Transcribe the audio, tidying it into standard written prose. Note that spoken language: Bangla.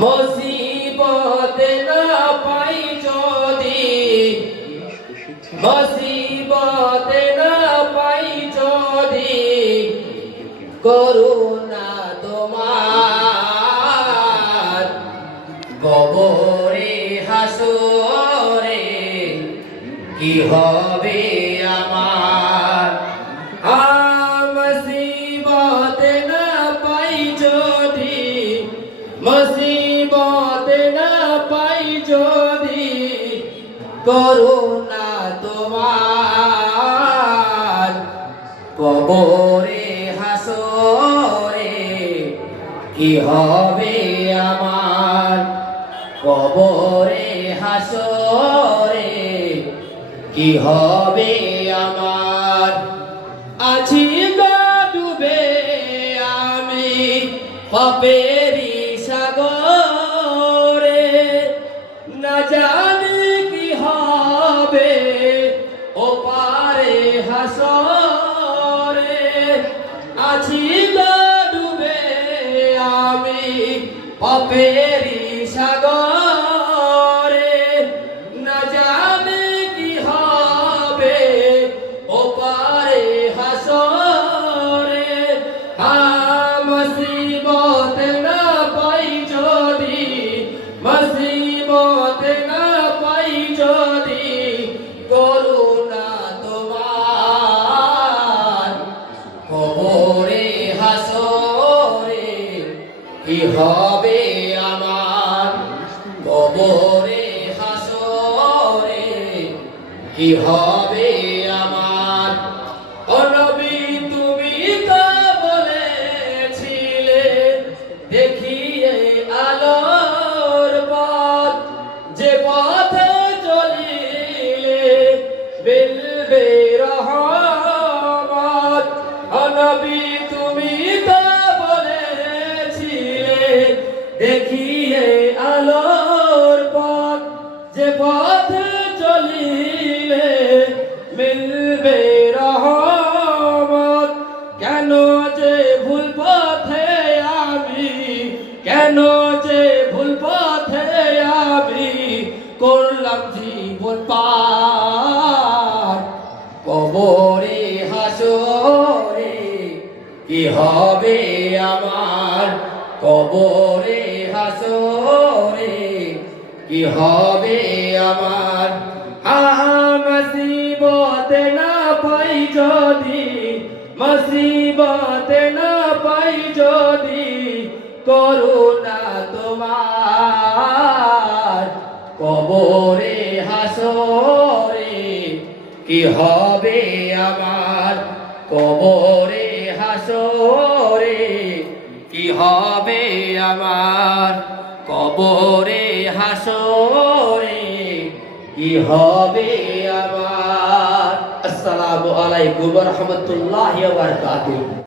মুসিবতে না পাই যদি, মুসিবতে না পাই যদি, করুণা তোমার কবরে হাসরে কি হবে আমার। মুসিবতে না পাই যদি, মুসিবতে না পাই যদি, করুণা তোমার কবরে হাসরে কি হবে আমার। কবরে হাসরে কি হবে আমার। আছি গো ডুবে আমি পাপেরি সাগরে, না জানি কি হবে ও পারে হাসরে। আছি গো ডুবে আমি পাপেরি সাগরে, না জানি কি হবে ও পারে হাসরে। মুসিবতে না পাই যদি, মুসিবতে না পাই যদি, করুণা তোমার কবরে হাসরে কি হবে আমার। কবরে হাসরে কি হবে আমার। ও নবী তুমি তো বলেছিলে দেখিয়ে আলোর পথ, যে পথে চলিলে মিলবে রহমত। ও নবী তুমি তো বলেছিলে দেখিয়ে আলোর পথ, যে পথে চলিলে মিলবে রহমত। কেন যে ভুল পথে আমি, কেন যে ভুল পথে আমি করলাম জীবন পার। কবরে হাসরে কি হবে আমার। কবরে হাসরে কি হবে আমার। মুসিবতে না পাই যদি, মুসিবতে না পাই যদি, করুণা তোমার কবরে হাসরে কি হবে আমার। কবরে হাসরে কি হবে আমার। কবরে হাসরে কি হবে আমার। আসসালামু আলাইকুম ওয়া রাহমাতুল্লাহি ওয়া বারাকাতুহু।